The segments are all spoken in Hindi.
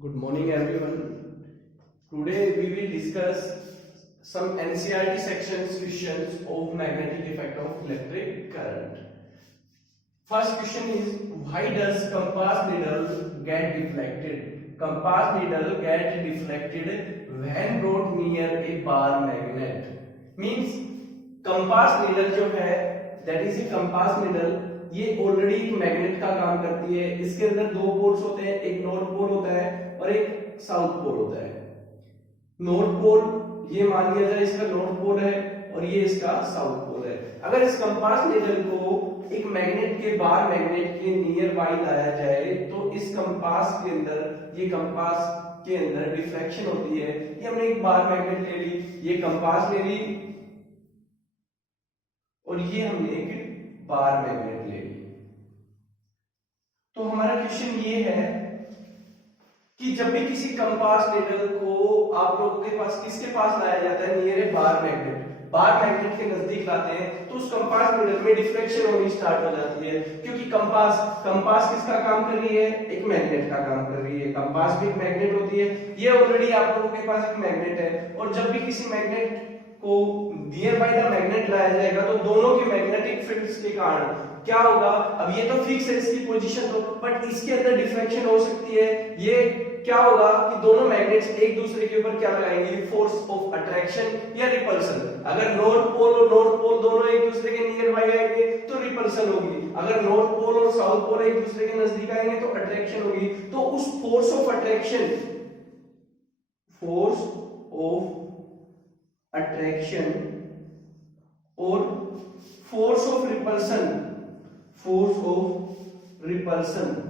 Good morning, everyone. Today we will discuss some NCERT sections questions of magnetic effect of electric current. First question is, why does compass needle get deflected? Compass needle get deflected when brought near a bar magnet. Means compass needle जो है, that is a compass needle, ये ऑलरेडी एक मैग्नेट का काम करती है. इसके अंदर दो पोल्स होते हैं, एक नॉर्थ पोल होता है और एक साउथ पोल होता है. नॉर्थ पोल ये मान लिया जाए इसका नॉर्थ पोल है और ये इसका साउथ पोल है. अगर इस कंपास नीडल को एक मैग्नेट के बार मैग्नेट के नियर बाई लाया जाए तो इस कंपास के अंदर, ये कंपास के अंदर डिफ्लेक्शन होती है. ये हमने एक बार मैग्नेट ले ली, ये कंपास ले ली और ये हमने एक बार मैग्नेट ले ली. तो हमारा क्वेश्चन ये है कि जब भी किसी कंपास नीडल को आप लोगों के पास किसके पास लाया जाता है, नियर ए बार मैग्नेट, बार मैग्नेट के नजदीक लाते हैं तो उस कंपास नीडल में डिफ्लेक्शन होनी स्टार्ट हो जाती है. क्योंकि कंपास किसका काम कर रही है, एक मैग्नेट का काम कर रही है. कंपास भी एक मैग्नेट होती है. ये ऑलरेडी आप लोगों के पास एक मैग्नेट है और जब भी किसी मैग्नेट को नियर बाय द मैग्नेट लाया जाएगा तो दोनों के मैग्नेटिक फील्ड्स के कारण क्या होगा. अब ये तो फिक्स है इसकी पोजीशन, तो बट इसके अंदर डिफ्लेक्शन हो सकती है. ये क्या होगा कि दोनों मैग्नेट्स एक दूसरे के ऊपर क्या लगाएंगे, फोर्स ऑफ अट्रैक्शन या रिपल्सन. अगर नॉर्थ पोल और नॉर्थ पोल दोनों एक दूसरे के नियर बाय आएंगे तो रिपल्सन होगी. अगर नॉर्थ पोल और साउथ पोल एक दूसरे के नजदीक आएंगे तो अट्रैक्शन होगी. तो उस फोर्स ऑफ अट्रैक्शन और फोर्स ऑफ रिपल्सन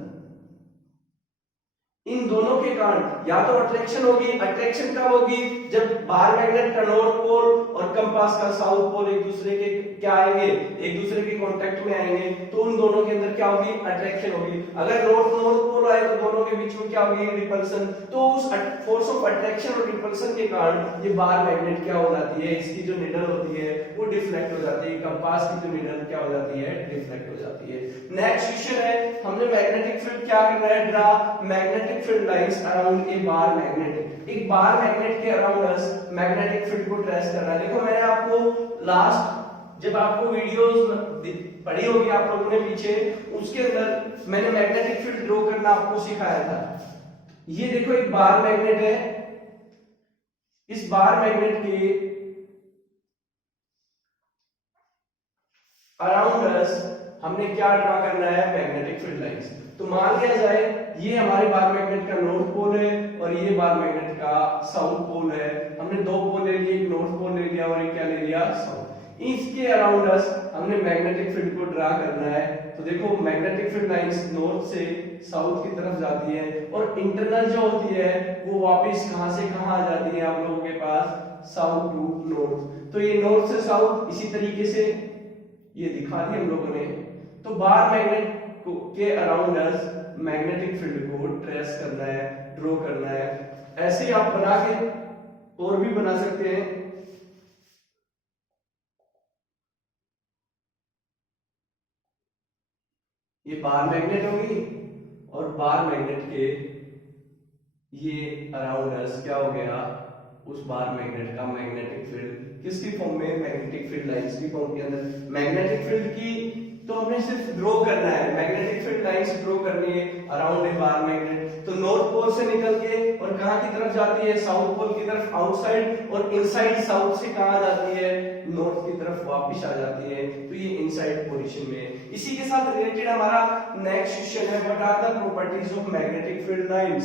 इन दोनों के कारण या तो अट्रैक्शन होगी. अट्रैक्शन कब होगी, जब बार मैग्नेट का नॉर्थ पोल और कंपास का साउथ पोल एक दूसरे के क्या आएंगे, एक दूसरे के कांटेक्ट में आएंगे तो उन दोनों के अंदर क्या होगी, अट्रैक्शन होगी. अगर नॉर्थ पोल आए तो दोनों के बीच में क्या होगी, रिपल्सन. तो उस फोर्स ऑफ अट्रैक्शन और रिपल्सन के कारण ये बार मैग्नेट क्या हो जाती है, इसकी जो निडल होती है वो डिफ्लेक्ट हो जाती है. कंपास की जो निडल क्या हो जाती है, डिफ्लेक्ट हो जाती है. नेक्स्ट क्वेश्चन है, हमने मैग्नेटिक फील्ड क्या करना है, draw magnetic field lines around a bar magnet. एक बार मैग्नेट के अराउंड अस मैग्नेटिक फील्ड को ट्रेस करना है. देखो मैंने आपको लास्ट जब आपको वीडियोस पढ़ी होगी आप लोगों ने पीछे, उसके अंदर मैंने मैग्नेटिक फील्ड ड्रॉ करना आपको सिखाया था. ये देखो एक बार मैग्नेट है. इस बार मैग्नेट के अराउंड अस हमने क्या ड्रा करना है, मैग्नेटिक फील्ड लाइंस. तो मान लिया जाए ये हमारे बार मैग्नेट का नॉर्थ पोल है और ये बार मैग्नेट का साउथ पोल है. हमने दो पोल ले लिए, एक नॉर्थ पोल ले लिया और एक क्या ले लिया, साउथ. इसके अराउंड अस हमने मैग्नेटिक फील्ड को ड्रा करना है. तो देखो मैग्नेटिक फील्ड लाइंस नॉर्थ से साउथ की तरफ जाती है और इंटरनल जो होती है वो वापस कहां से कहां आ जाती है आप लोगों के पास, साउथ टू नॉर्थ. तो ये नॉर्थ से साउथ इसी तरीके से ये दिखा दिया हम लोगों ने. तो बार मैग्नेट के अराउंड अस मैग्नेटिक फील्ड को ट्रेस करना है, ड्रॉ करना है. ऐसे ही आप बना के और भी बना सकते हैं. ये बार मैग्नेट होगी और बार मैग्नेट के ये अराउंड अस क्या हो गया, उस बार मैग्नेट का मैग्नेटिक फील्ड किसकी फॉर्म में, मैग्नेटिक फील्ड लाइंस की फॉर्म के अंदर. मैग्नेटिक फील्ड की तो हमने सिर्फ ड्रॉ करना है, मैग्नेटिक फील्ड लाइंस ड्रॉ करनी है अराउंड ए बार मैग्नेट. तो नॉर्थ पोल से निकल के और कहां की तरफ जाती है, साउथ पोल की तरफ आउटसाइड, और इनसाइड साउथ से कहां जाती है, नॉर्थ की तरफ वापस आ जाती है. तो ये इनसाइड पोजीशन में है. इसी के साथ रिलेटेड हमारा नेक्स्ट क्वेश्चन है, what are the properties of magnetic field lines.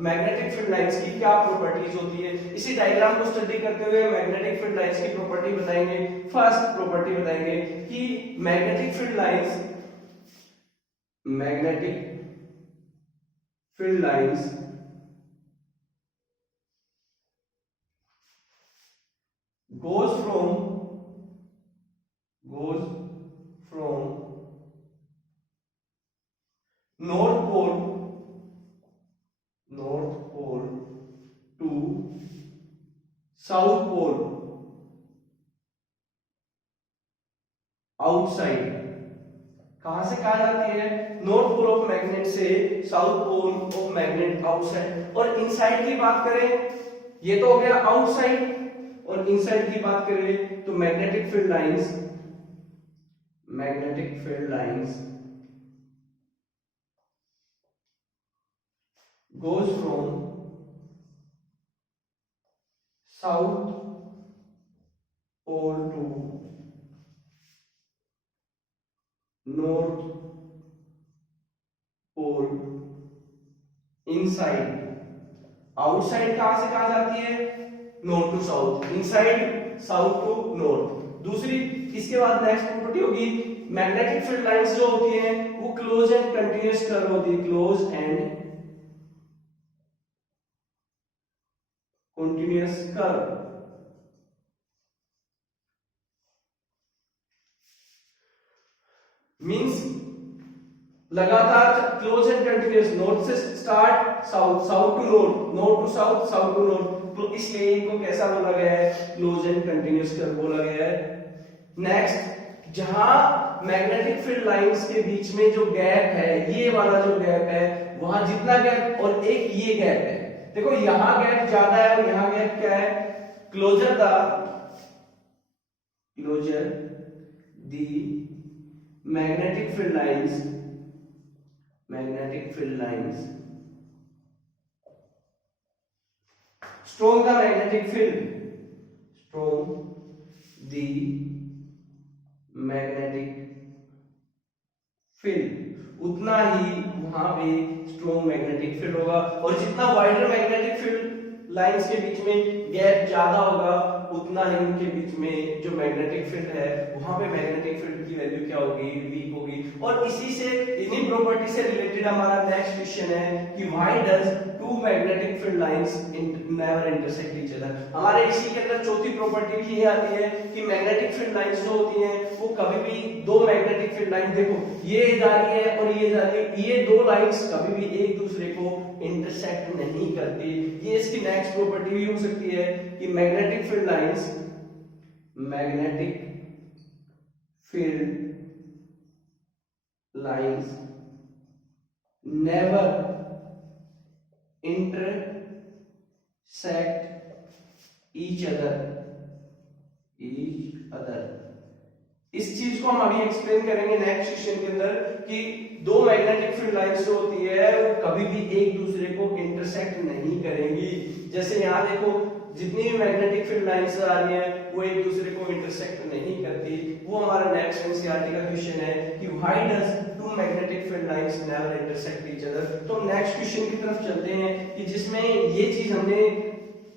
Magnetic field lines की क्या प्रॉपर्टीज होती है, इसी डायग्राम को स्टडी करते हुए मैग्नेटिक फील्ड लाइंस की प्रॉपर्टी बताएंगे. फर्स्ट प्रॉपर्टी बताएंगे कि magnetic field lines goes from north pole to south pole outside कहां से कहा जाती है? नॉर्थ पोल ऑफ मैग्नेट से south pole of magnet outside. और इनसाइड की बात करें, ये तो हो गया आउटसाइड, और इनसाइड की बात करें तो magnetic field lines goes from south pole to north pole inside। Outside कहां से कहा जाती है? North to south, inside south to north. दूसरी, इसके बाद नेक्स्ट प्रॉपर्टी होगी मैग्नेटिक फील्ड लाइंस जो होती हैं वो क्लोज एंड कंटिन्यूअस कर्व होती है, close and continuous curve. Means लगातार क्लोज एंड कंटिन्यूअस, नॉर्थ से start south, south to north, north to south, south to north, तो इसलिए इनको कैसा बोला गया है? क्लोज एंड कंटिन्यूअस कर्व बोला गया है। नेक्स्ट, जहां मैग्नेटिक फील्ड लाइंस के बीच में जो गैप है, ये वाला जो गैप है, वहां जितना गैप और एक ये गैप है, देखो यहां गैप ज्यादा है और यहां गैप क्या है? Closer the magnetic field lines strong the magnetic field, उतना ही वहां पे स्ट्रॉन्ग मैग्नेटिक फील्ड होगा। और जितना वाइडर मैग्नेटिक फील्ड लाइंस के बीच में गैप ज्यादा होगा, उतना ही उनके बीच में जो मैग्नेटिक फील्ड है वहां पे मैग्नेटिक फील्ड की वैल्यू क्या होगी? वीक होगी। और इसी से, इन्हीं प्रॉपर्टी से रिलेटेड हमारा नेक्स्ट क्वेश्चन है कि why does two magnetic field lines never intersect each other. हमारे इसी के अंदर चौथी प्रॉपर्टी भी ये आती है कि मैग्नेटिक फील्ड लाइंस जो होती हैं वो कभी भी दो मैग्नेटिक फील्ड लाइन, देखो ये जा रही है और ये जा रही है, ये दो लाइंस कभी भी एक दूसरे को इंटरसेक्ट नहीं करती। ये इसकी नेक्स्ट प्रॉपर्टी भी हो सकती है कि magnetic field lines never intersect each other। इस चीज को हम अभी एक्सप्लेन करेंगे नेक्स्ट क्वेश्चन के अंदर कि दो मैग्नेटिक फील्ड लाइंस जो होती है वो कभी भी एक दूसरे को इंटरसेक्ट नहीं करेंगी। जैसे यहाँ देखो, जितनी भी मैग्नेटिक फील्ड लाइंस आ रही हैं वो एक दूसरे को इंटरसेक्ट नहीं करती। वो हमारा नेक्स्ट एनसीईआरटी का क्वेश्चन है कि why does two magnetic field lines never intersect each other. तो नेक्स्ट क्वेश्चन की तरफ चलते हैं कि जिसमें ये चीज हमने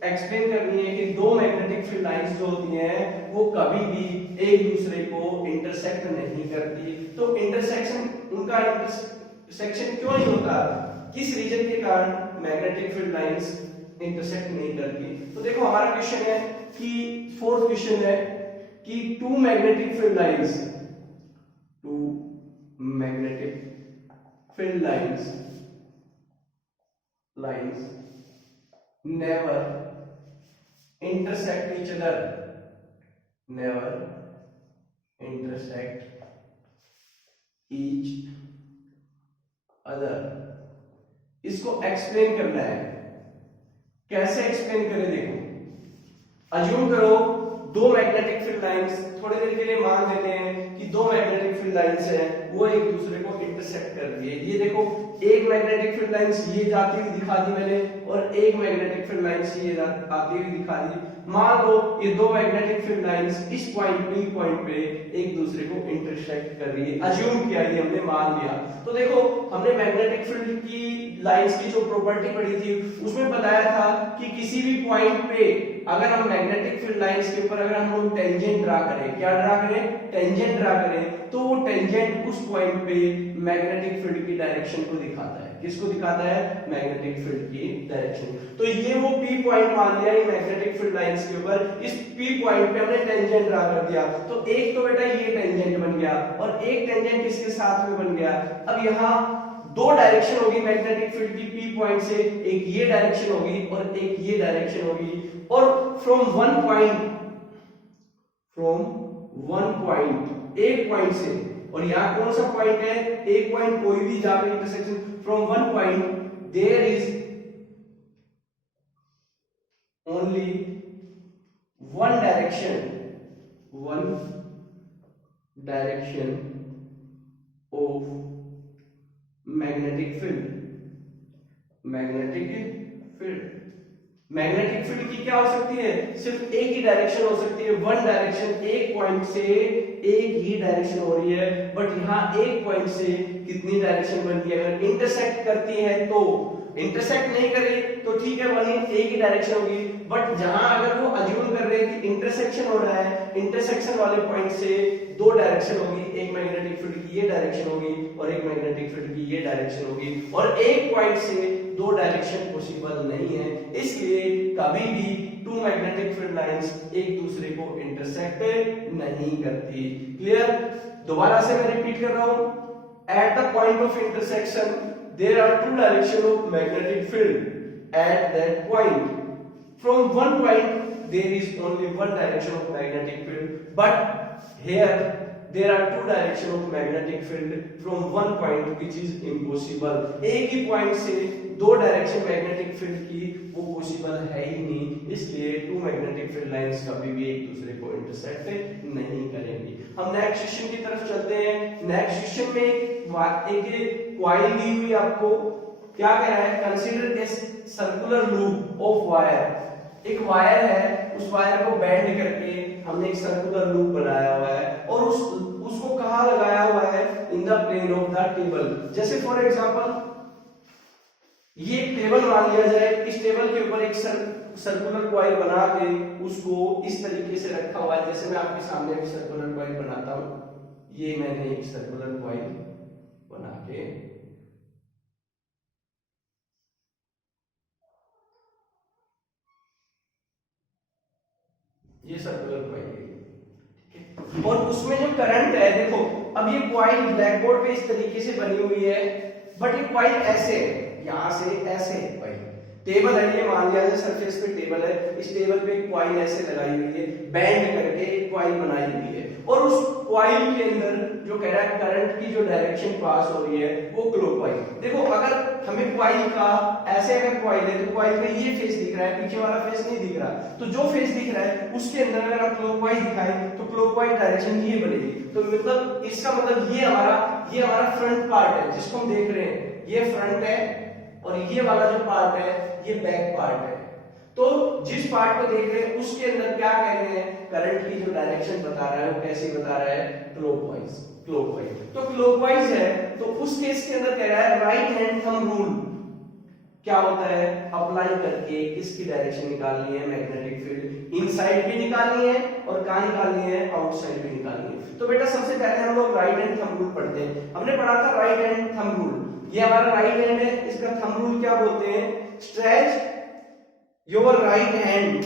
एक्सप्लेन करनी है कि दो मैग्नेटिक फील्ड लाइंस जो होती हैं वो कभी भी एक दूसरे को इंटरसेक्ट नहीं करती। तो इंटरसेक्शन, उनका इंटरसेक्शन क्यों नहीं होता? किस रीजन के कारण मैग्नेटिक फील्ड लाइंस इंटरसेक्ट नहीं करती? तो देखो हमारा क्वेश्चन है कि फोर्थ क्वेश्चन है कि two magnetic field lines never intersect each other, इसको एक्सप्लेन करना है। कैसे एक्सप्लेन करें? देखो, अज्यूम करो दो मैग्नेटिक फील्ड लाइंस, थोड़ी देर के लिए मान लेते हैं कि दो मैग्नेटिक फील्ड लाइंस हैं वो एक दूसरे को इंटरसेक्ट कर रही है। ये देखो, एक मैग्नेटिक फील्ड लाइंस ये जाती हुई दिखा दी मैंने और एक मैग्नेटिक फील्ड लाइंस ये आती हुई दिखा दी। मान लो ये दो मैग्नेटिक फील्ड लाइंस इस पॉइंट पे एक दूसरे को इंटरसेक्ट कर रही है। अज्यूम किया, ये हमने मान लिया। तो देखो, हमने मैग्नेटिक फील्ड की लाइंस की जो प्रॉपर्टी पढ़ी थी उसमें बताया था कि किसी भी पॉइंट पे अगर हम मैग्नेटिक फील्ड लाइंस के ऊपर अगर हम लोग टेंजेंट ड्रा करें, क्या ड्रा करें? टेंजेंट ड्रा करें, तो वो टेंजेंट उस पॉइंट पे मैग्नेटिक फील्ड की डायरेक्शन को दिखाता है। किसको दिखाता है? मैग्नेटिक फील्ड की डायरेक्शन। तो ये वो P पॉइंट मान लिया मैग्नेटिक फील्ड लाइंस के ऊपर। इस P पॉइंट पे हमने टेंजेंट ड्रा कर दिया। तो एक तो बेटा ये टेंजेंट बन गया और एक टेंजेंट इसके साथ में बन गया। अब यहाँ दो डायरेक्शन होगी मैग्नेटिक फील्ड की P पॉइंट से, एक ये डायरेक्शन होगी और एक ये डायरेक्शन होगी। और फ्रॉम वन पॉइंट, एक पॉइंट से और यहाँ कौन सा पॉइंट है, एक पॉइंट कोई भी जहां पे intersection from one point there is only one direction of magnetic field. Magnetic field की क्या हो सकती है, सिर्फ एक ही डायरेक्शन हो सकती है, वन डायरेक्शन, एक पॉइंट से एक ही डायरेक्शन हो रही है। बट यहाँ एक पॉइंट से कितनी डायरेक्शन बनती है, अगर इंटरसेक्ट करती है तो, इंटरसेक्ट नहीं करे तो ठीक है, वन एक ही डायरेक्शन होगी। बट जहां अगर वो अज्यूम कर रहे हैं कि इंटरसेक्शन हो रहा है, इंटरसेक्शन वाले पॉइंट से दो डायरेक्शन होगी, एक मैग्नेटिक फील्ड की ये डायरेक्शन होगी और एक मैग्नेटिक फील्ड की ये डायरेक्शन होगी, और एक पॉइंट से दो डायरेक्शन पॉसिबल नहीं है। इसलिए कभी भी टू मैग्नेटिक फील्ड लाइंस एक दूसरे को इंटरसेक्ट नहीं करती। क्लियर? दोबारा से मैं रिपीट कर रहा हूं, at the point of intersection there are two directions of magnetic field at that point. From one point there is only one direction of magnetic field, but here there are two directions of magnetic field from one point, which is impossible. एक ही पॉइंट से दो डायरेक्शन मैग्नेटिक फील्ड की वो पॉसिबल है ही नहीं, इसलिए टू मैग्नेटिक फील्ड लाइंस कभी भी एक दूसरे को इंटरसेक्ट नहीं करेंगी। हम नेक्स्ट क्वेश्चन की तरफ चलते हैं। नेक्स्ट क्वेश्चन में एक कॉइल दी हुई आपको, क्या कह रहा है, consider a circular loop of wire. एक वायर है, उस वायर को बेंड करके हमने एक सर्कुलर लूप बनाया हुआ है और उसको कहां लगाया हुआ है, in the plane of the table. जैसे फॉर एग्जांपल ये टेबल मान लिया जाए, इस टेबल के ऊपर एक सर्कुलर कॉइल बना के उसको इस तरीके से रखा हुआ है। जैसे मैं आपके सामने एक सर्कुलर कॉइल बनाता हूं, ये मैंने एक सर्कुलर कॉइल बना के ये सर्कुलर कॉइल है, ठीक है। और उसमें जो करंट है, देखो अब ये कॉइल ब्लैक बोर्ड पे इस तरीके से बनी हुई है, बट ये कॉइल ऐसे है, यहां से ऐसे कॉइल टेबल है, ये मान लिया जाए सरफेस पे टेबल है, इस टेबल पे एक कॉइल ऐसे लगाई हुई है, बेंड करके एक कॉइल बनाई हुई है, और उस कॉइल के अंदर जो कह रहा है करंट की जो डायरेक्शन पास हो रही है वो क्लॉकवाइज। देखो अगर हमें कॉइल का ऐसे अगर कॉइल है तो कॉइल में ये फेस दिख रहा है, पीछे वाला फेस नहीं दिख रहा, तो जो फेस दिख रहा है उसके अंदर अगर हम क्लॉकवाइज दिखाएं तो क्लॉकवाइज डायरेक्शन ये बनेगी। तो मतलब इसका मतलब ये हमारा फ्रंट पार्ट है जिसको हम देख रहे हैं, ये फ्रंट है, और ये वाला जो पार्ट है ये बैक पार्ट है। तो जिस पार्ट को देख रहे हैं उसके अंदर क्या कह रहे हैं, करंट की जो डायरेक्शन बता रहा है वो कैसे बता रहा है, क्लॉकवाइज। तो क्लॉकवाइज है, तो उस केस के अंदर कह रहा है राइट हैंड थंब रूल क्या होता है, अप्लाई करके किसकी डायरेक्शन निकालनी है, मैग्नेटिक फील्ड इनसाइड भी निकालनी है और कहां निकालनी है, आउटसाइड भी निकालनी है। तो बेटा सबसे पहले हम लोग राइट हैंड थंब रूल पढ़ते हैं। हमने पढ़ा था राइट हैंड थंब रूल, ये हमारा राइट हैंड है, इसका थंब रूल क्या बोलते हैं, stretch your right hand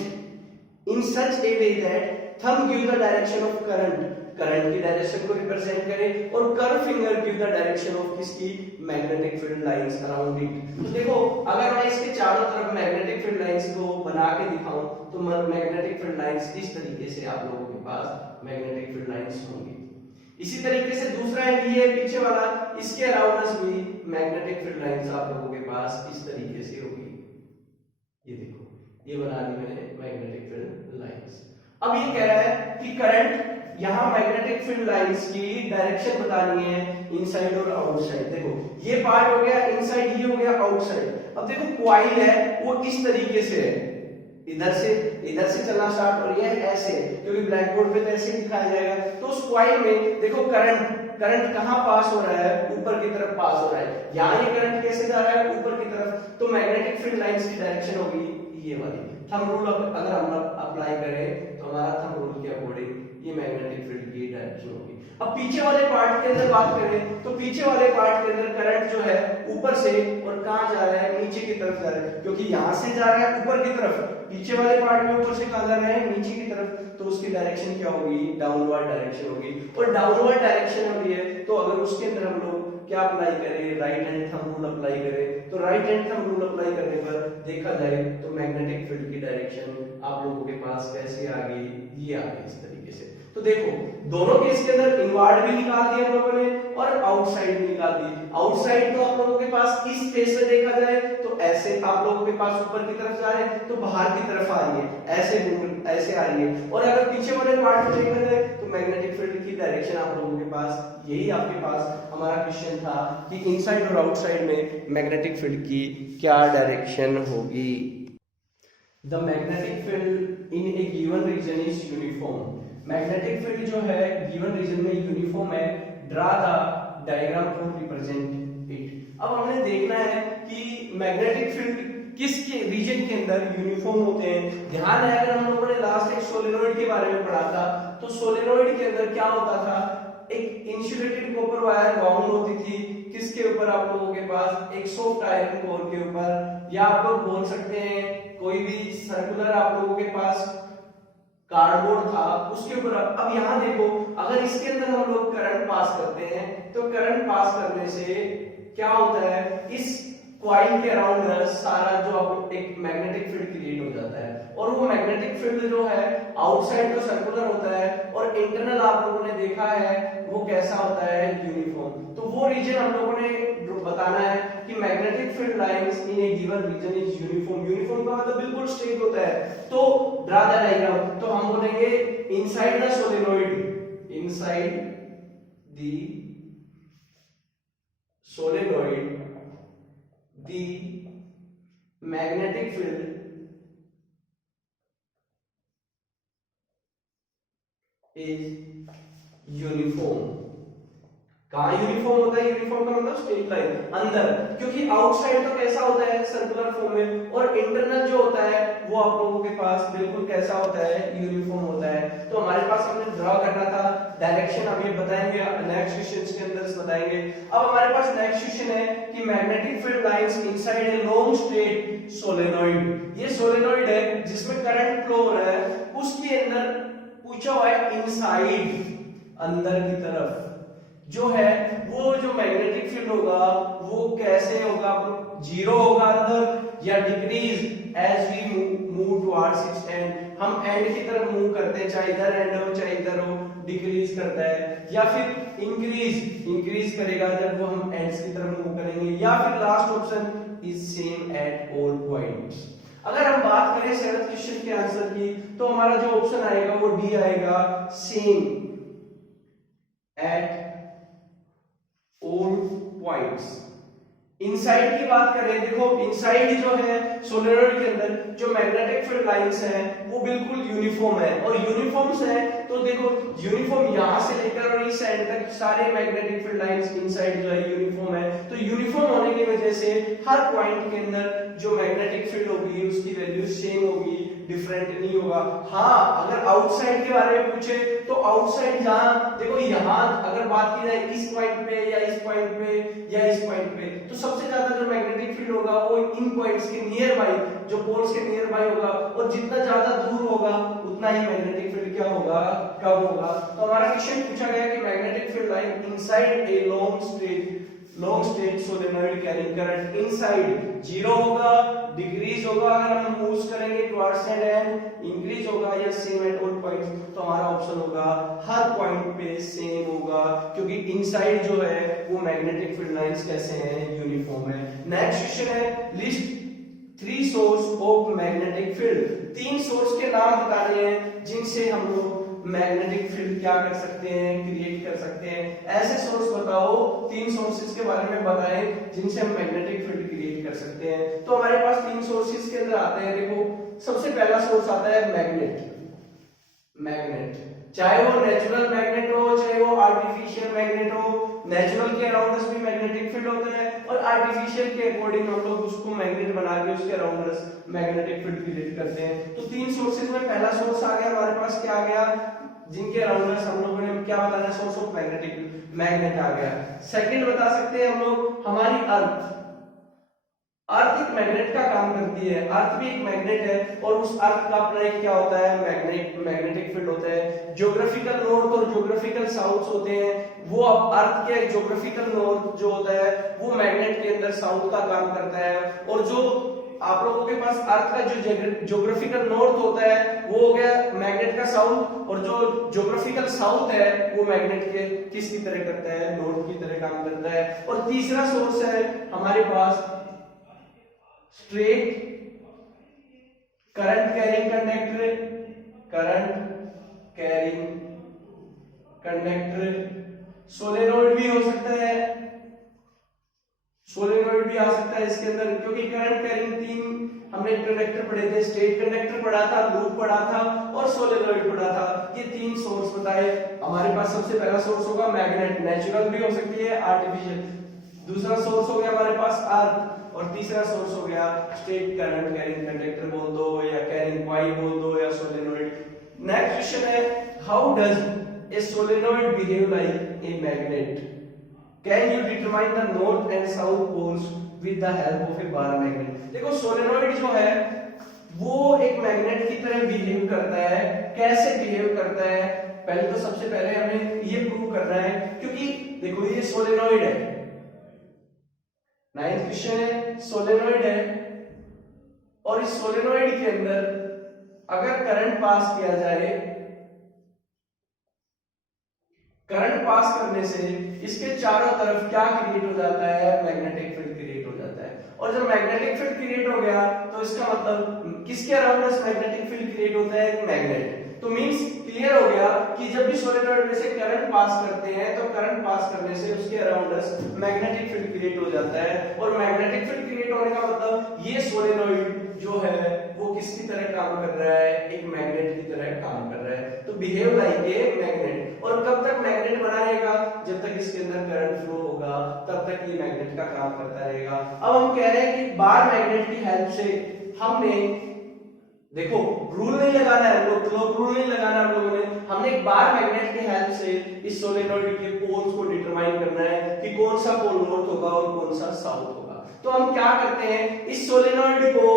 in such a way that thumb give the direction of current की डायरेक्शन को रिप्रेजेंट करे, और curve finger give the direction of किसकी, magnetic field lines around it. तो देखो अगर मैं इसके चारों तरफ मैग्नेटिक फील्ड लाइंस को बना के दिखाऊं तो मैग्नेटिक फील्ड लाइंस इस तरीके से आप लोगों के पास मैग्नेटिक फील्ड लाइंस होंगी। इसी तरीके से दूसरा एंड ये पीछे वाला, इसके अराउंड भी मैग्नेटिक फील्ड लाइंस आप लोगों के पास इस तरीके से होगी। ये देखो ये बना दी मैंने मैग्नेटिक फील्ड लाइंस। अब ये कह रहा है कि करंट यहां मैग्नेटिक फील्ड लाइंस की डायरेक्शन बतानी है इनसाइड और आउटसाइड। देखो ये पार्ट हो गया इनसाइड, ये हो गया आउटसाइड। अब देखो कॉइल है वो इस तरीके से है, इधर से चलना स्टार्ट, और ये ऐसे, क्योंकि ब्लैक बोर्ड पे तो ऐसे दिखाया जाएगा। तो उस कॉइल में देखो करंट कहां पास हो रहा है, ऊपर की तरफ पास हो रहा है। यहां ये करंट कैसे जा रहा है, ऊपर की तरफ, तो मैग्नेटिक फील्ड लाइंस की डायरेक्शन होगी ये वाली। थंब रूल अगर हम अप्लाई करें तो हमारा थंब रूल के अकॉर्डिंग ये मैग्नेटिक फील्ड की डायरेक्शन होगी। अब पीछे वाले पार्ट के अंदर बात करें तो पीछे वाले पार्ट के अंदर करंट जो है ऊपर से और कहां जा रहा है, नीचे की तरफ जा रहा है, क्योंकि यहां से जा रहा है ऊपर की तरफ, पीछे वाले पार्ट में ऊपर से कहां जा रहा है, नीचे की तरफ, तो उसकी डायरेक्शन क्या होगी, डाउनवर्ड डायरेक्शन होगी। और डाउनवर्ड डायरेक्शन हो रही है तो अगर उसके अंदर हम लोग क्या अप्लाई करें, right hand thumb rule apply करें। तो right hand thumb rule apply करने पर देखा जाए तो मैग्नेटिक फील्ड की डायरेक्शन आप लोगों के पास कैसे आ गई, ये आ गई इस तरीके से। तो देखो दोनों केस के अंदर इनवर्ड भी निकाल दिया हम लोगों ने और आउटसाइड भी निकाल दी। आउटसाइड तो आप लोगों के पास इस फेस में देखा जाए तो ऐसे आप लोगों के पास ऊपर की तरफ जा रहे हैं तो बाहर की तरफ आ रही है, ऐसे आ रही है। और अगर पीछे वाले पार्ट में देखा जाए तो मैग्नेटिक फील्ड की डायरेक्शन आप लोगों के पास, यही आपके पास हमारा क्वेश्चन था कि इनसाइड और आउटसाइड में मैग्नेटिक फील्ड की क्या डायरेक्शन होगी। The magnetic field in a given region is uniform. Magnetic field जो है गिवन रीजन में यूनिफॉर्म है। Draw the diagram to represent it. अब हमने देखना है कि मैग्नेटिक फील्ड किसके रीजन के अंदर यूनिफॉर्म होते हैं। ध्यान है अगर हम लोगों ने लास्ट एक सोलेनोइड के बारे में पढ़ा था तो सोलेनोइड के अंदर क्या होता था, एक इंसुलेटेड कॉपर वायर बाउंड होती थी किसके ऊपर, आप लोगों के पास एक सॉफ्ट आयरन कोर के ऊपर, या आप लोग बोल सकते हैं कोई भी सर्कुलर आप लोगों के पास कार्डबोर्ड था उसके ऊपर। अब यहाँ देखो अगर इसके अंदर हम लोग करंट पास करते हैं तो करंट पास करने से क्या होता है, इस कॉइल के अराउंड सारा जो आपको एक मैग्नेटिक फील्ड क्रिएट हो जाता है। और वो मैग्नेटिक फील्ड जो है आउटसाइड तो सर्कुलर होता है और इंटरनल आप लोगों ने देखा है वो कैसा होता है, यूनिफॉर्म। तो वो रीजन हम लोगों ने बताना है कि magnetic field lines in a given region is uniform. Uniform का मतलब बिल्कुल स्ट्रेट होता है। तो ड्रा द डायग्राम, तो हम बोलेंगे inside the solenoid, inside the solenoid the magnetic field is uniform। कहाँ यूनिफॉर्म होता है, यूनिफॉर्म का मतलब स्ट्रेट लाइन अंदर, क्योंकि आउटसाइड तो कैसा होता है सर्कुलर फॉर्म में, और इंटरनल जो होता है वो आप लोगों के पास बिल्कुल कैसा होता है, यूनिफॉर्म होता है। तो हमारे पास हमने ड्रॉ करना था, डायरेक्शन अभी बताएंगे नेक्स्ट क्वेश्चंस के अंदर बताएंगे। अब हमारे पास नेक्स्ट क्वेश्चन है कि magnetic field lines inside a long straight solenoid. ये सोलेनोइड है जिसमें करंट फ्लो हो रहा है, उसके अंदर पूछा हुआ है इनसाइड अंदर की तरफ जो है वो जो मैग्नेटिक फील्ड होगा वो कैसे होगा, जीरो होगा अंदर या decrease as we move towards its end. हम एंड की तरफ मूव करते हैं, चाहे इधर एंड हो चाहे इधर हो, डिक्रीज करता है, या फिर इंक्रीज करेगा जब वो हम एंड्स की तरफ मूव करेंगे, या फिर last option is same at all points. अगर हम बात करें सेवंथ क्वेश्चन के आंसर की तो हमारा जो ऑप्शन आएगा वो डी आएगा, same at all points. Inside की बात करें, देखो इनसाइड जो है सोलेनोइड के अंदर जो मैग्नेटिक फील्ड लाइंस हैं वो बिल्कुल यूनिफॉर्म है, और यूनिफॉर्म्स है तो देखो यूनिफॉर्म यहां से लेकर और इस एंड तक सारे मैग्नेटिक फील्ड लाइंस इनसाइड जो है यूनिफॉर्म है। तो यूनिफॉर्म होने की वजह से हर पॉइंट के अंदर जो मैग्नेटिक फील्ड होगी उसकी वैल्यू सेम होगी, डिफरेंट नहीं होगा। हाँ अगर आउटसाइड के बारे में पूछे तो आउटसाइड जहां देखो यहां अगर बात की जाए इस पॉइंट पे या इस पॉइंट पे या इस पॉइंट पे, तो सबसे ज्यादा जो मैग्नेटिक फील्ड होगा वो इन पॉइंट्स के नियर बाय, जो पोल्स के नियर बाय होगा, और जितना ज्यादा दूर होगा उतना ही मैग्नेटिक फील्ड क्या होगा, कम होगा। तो हमारा क्वेश्चन पूछा गया कि magnetic field line inside a long straight solenoid carrying current inside zero होगा, डिक्रीज होगा अगर हम मूव करेंगे टुवर्ड्स एंड इंक्रीज होगा या सेम एट ऑल पॉइंट्स। तो हमारा ऑप्शन होगा हर पॉइंट पे सेम होगा, क्योंकि इनसाइड जो है वो मैग्नेटिक फील्ड लाइंस कैसे हैं, यूनिफॉर्म है। नेक्स्ट क्वेश्चन है list 3 source of magnetic field. 3 source के नाम बताने हैं जिनसे हम लोग मैग्नेटिक फील्ड क्या कर सकते हैं, क्रिएट कर सकते हैं। ऐसे सोर्स बताओ, 3 सोर्सेज के बारे में बताएं जिनसे हम मैग्नेटिक फील्ड क्रिएट कर सकते हैं। तो हमारे पास 3 सोर्सेज के अंदर आते हैं। देखो सबसे पहला सोर्स आता है मैग्नेट, चाहे वो नेचुरल मैग्नेट हो चाहे वो आर्टिफिशियल मैग्नेट हो। नेचुरल के अराउंड भी मैग्नेटिक फील्ड होता है और आर्टिफिशियल के अकॉर्डिंग हम लोग उसको मैग्नेट बना के उसके अराउंड मैग्नेटिक फील्ड क्रिएट करते हैं। तो 3 सोर्सेज में पहला सोर्स आ गया हमारे पास, क्या आ गया, जिनके अराउंड हम लोगों ने क्या बताना, सोर्स ऑफ मैग्नेट आ गया। सेकंड बता सकते हैं हम लोग हमारी अर्थ अर्थ एक मैग्नेट का काम करती है, अर्थ भी एक मैग्नेट है और उस अर्थ का अपना एक क्या होता है, मैग्नेटिक फील्ड होता है। ज्योग्राफिकल नॉर्थ और ज्योग्राफिकल साउथ होते हैं, वो अर्थ के ज्योग्राफिकल नॉर्थ जो होता है वो मैग्नेट के अंदर साउथ का काम करता है, और जो आप लोगों के पास अर्थ का जो ज्योग्राफिकल नॉर्थ होता है वो हो गया मैग्नेट का साउथ, और जो ज्योग्राफिकल साउथ है वो मैग्नेट के किसकी तरह करता है, नॉर्थ की तरह काम करता है। और तीसरा सोर्स है हमारे पास straight current carrying conductor, solenoid भी हो सकता है, सोलेनोइड भी आ सकता है इसके अंदर, क्योंकि करंट कैरिंग तीन हमने कंडक्टर पढ़े थे, स्टेट कंडक्टर पढ़ा था, लूप पढ़ा था और सोलेनोइड पढ़ा था। ये तीन सोर्स बताए हमारे पास। सबसे पहला सोर्स होगा मैग्नेट, नेचुरल भी हो सकती है, आर्टिफिशियल। दूसरा सोर्स हो गया हमारे पास अर्थ, और तीसरा सोर्स हो गया स्टेट करंट कैरिंग कंडक्टर बोल दो या कैरिंग कॉइल बोल दो या सोलेनोइड। नेक्स्ट क्वेश्चन है, how does a solenoid behave like a magnet? Can you determine the north and south poles with the help of a bar magnet? देखो सोलेनोइड जो है वो एक मैग्नेट की तरह बिहेव करता है। कैसे बिहेव करता है? पहले तो सबसे पहले हमें ये प्रूव करना है, क्योंकि देखो ये सोलेनोइड है, नाइन्थ क्वेश्चन है, सोलेनोइड है, और इस सोलेनोइड के अंदर अगर करंट पास किया जाए, करंट पास करने से इसके चारों तरफ क्या क्रिएट हो जाता है, मैग्नेटिक फील्ड क्रिएट हो जाता है। और जब मैग्नेटिक फील्ड क्रिएट हो गया तो इसका मतलब किसके अराउंड मैग्नेटिक फील्ड क्रिएट होता है, मैग्नेट। तो मींस क्लियर हो गया कि जब भी सोलेनोइड में से करंट पास करते हैं तो करंट पास करने से उसके अराउंड मैग्नेटिक फील्ड क्रिएट हो जाता है, और मैग्नेटिक फील्ड क्रिएट होने का मतलब ये सोलेनोइड जो है वो किसकी तरह काम कर रहा है, एक मैग्नेट की तरह काम कर रहा है। तो बिहेव लाइक ए मैग्नेट। और कब तक मैग्नेट बना रहेगा? जब तक इसके अंदर करंट फ्लो होगा तब तक ये मैग्नेट का काम करता रहेगा। अब हम कह रहे हैं कि बार मैग्नेट की हेल्प से हमने, देखो रूल नहीं लगाना है, रूल नहीं लगाना हम लोगों ने, हमने एक बार मैग्नेट की हेल्प से इस सोलेनोइड के पोल्स को डिटरमाइन करना है कि कौन सा पोल नॉर्थ होगा और कौन सा साउथ होगा। तो हम क्या करते हैं, इस सोलेनोइड को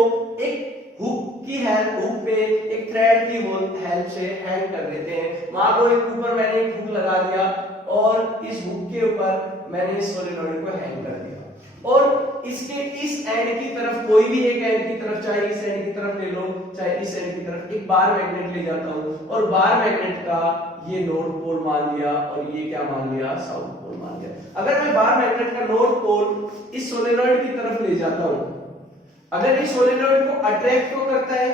एक हुक की हेल्प, हुक पे एक थ्रेड की हेल्प से हैंग कर देते हैं। मान लो एक ऊपर मैंने एक हुक लगा दिया और इस हुक के ऊपर मैंने इस सोलेनोइड को हैंग कर दिया, और इसके इस एंड की तरफ, कोई भी एक एंड की तरफ, चाहे इस एंड की तरफ ले लो चाहे इस एंड की तरफ, एक बार मैग्नेट ले जाता हूं, और बार मैग्नेट का ये नॉर्थ पोल मान लिया और ये क्या मान लिया, साउथ पोल मान लिया। अगर मैं बार मैग्नेट का नॉर्थ पोल इस सोलेनोइड की तरफ ले जाता हूं, अगर इस सोलेनोइड को अट्रैक्ट तो करता है,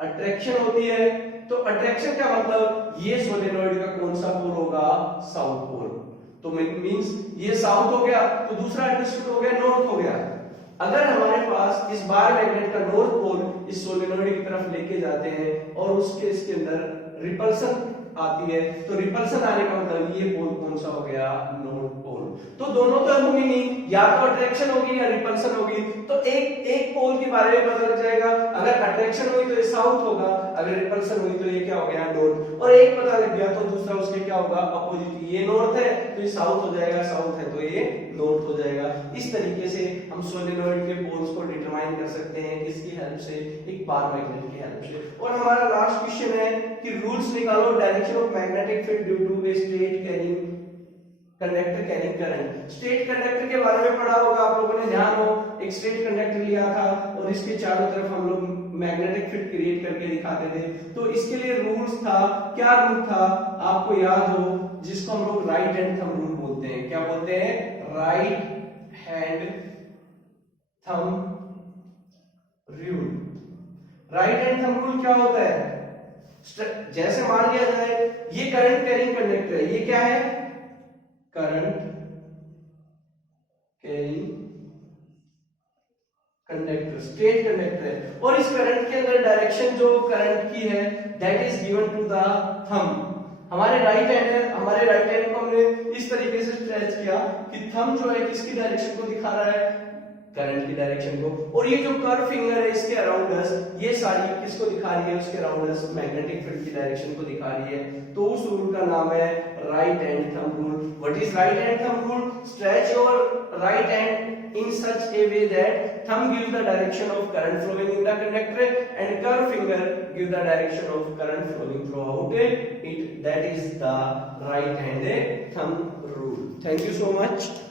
अट्रैक्शन होती है, तो अट्रैक्शन का मतलब ये सोलेनोइड का कौन सा पोल होगा, साउथ पोल। तो मींस ये साउथ हो गया, तो दूसरा एडजस्टमेंट हो गया, नॉर्थ हो गया। अगर हमारे पास इस बार मैग्नेट का नॉर्थ पोल इस सोलेनोइड की तरफ लेके जाते हैं और उसके इसके अंदर रिपल्सन आती है, तो रिपल्सन आने का मतलब ये पोल कौन सा हो गया, नॉर्थ पोल। तो दोनों तो होगी नहीं, या तो अट्रैक्शन होगी या रिपल्सन होगी, तो एक पोल के बारे में पता लग जाएगा। अगर अट्रैक्शन हुई तो ये साउथ होगा, अगर रिपल्सन हुई तो ये क्या हो गया, नॉर्थ। और एक पता लग गया तो दूसरा उसके क्या होगा, अपोजिट। ये नॉर्थ है तो ये साउथ हो जाएगा, साउथ है तो ये नॉर्थ हो जाएगा। इस तरीके से हम सोलेनोइड के पोल्स को डिटरमाइन कर सकते हैं, किसकी हेल्प से, एक बार मैग्नेट की हेल्प से। और हमारा लास्ट क्वेश्चन है कि रूल्स निकालो direction of magnetic field due to a straight carrying conductor carrying current. Straight conductor के बारे में पढ़ा होगा आप लोगों ने, ध्यान हो, एक स्टेट कंडक्टर लिया था और इसके चारों तरफ हम लोग मैग्नेटिक फील्ड क्रिएट करके दिखाते थे। तो इसके लिए रूल्स था, क्या रूल था आपको याद हो, जिसको हम लोग राइट हैंड थंब रूल बोलते हैं। क्या बोलते हैं, right hand thumb rule. Right hand thumb rule क्या होता है, जैसे मान लिया जाए ये करंट कैरिंग कंडक्टर है, ये क्या है, current carrying conductor, state conductor है, और इस करंट के अंदर डायरेक्शन जो करंट की है that is given to the thumb. हमारे राइट हैंड है, हमारे राइट हैंड को हमने इस तरीके से स्ट्रेच किया कि थंब जो है किसकी डायरेक्शन को दिखा रहा है, करंट की डायरेक्शन को, और ये जो कर्व फिंगर है इसके अराउंड अस, ये सारी किसको दिखा रही है, उसके अराउंड अस मैग्नेटिक फील्ड की डायरेक्शन को दिखा रही है। तो उस रूल का नाम है right hand thumb rule. What is right hand thumb rule, stretch your right hand in such a way that thumb gives the direction of current flowing in the conductor and curved finger gives the direction of current flowing throughout it. That is the right hand thumb rule. Thank you so much.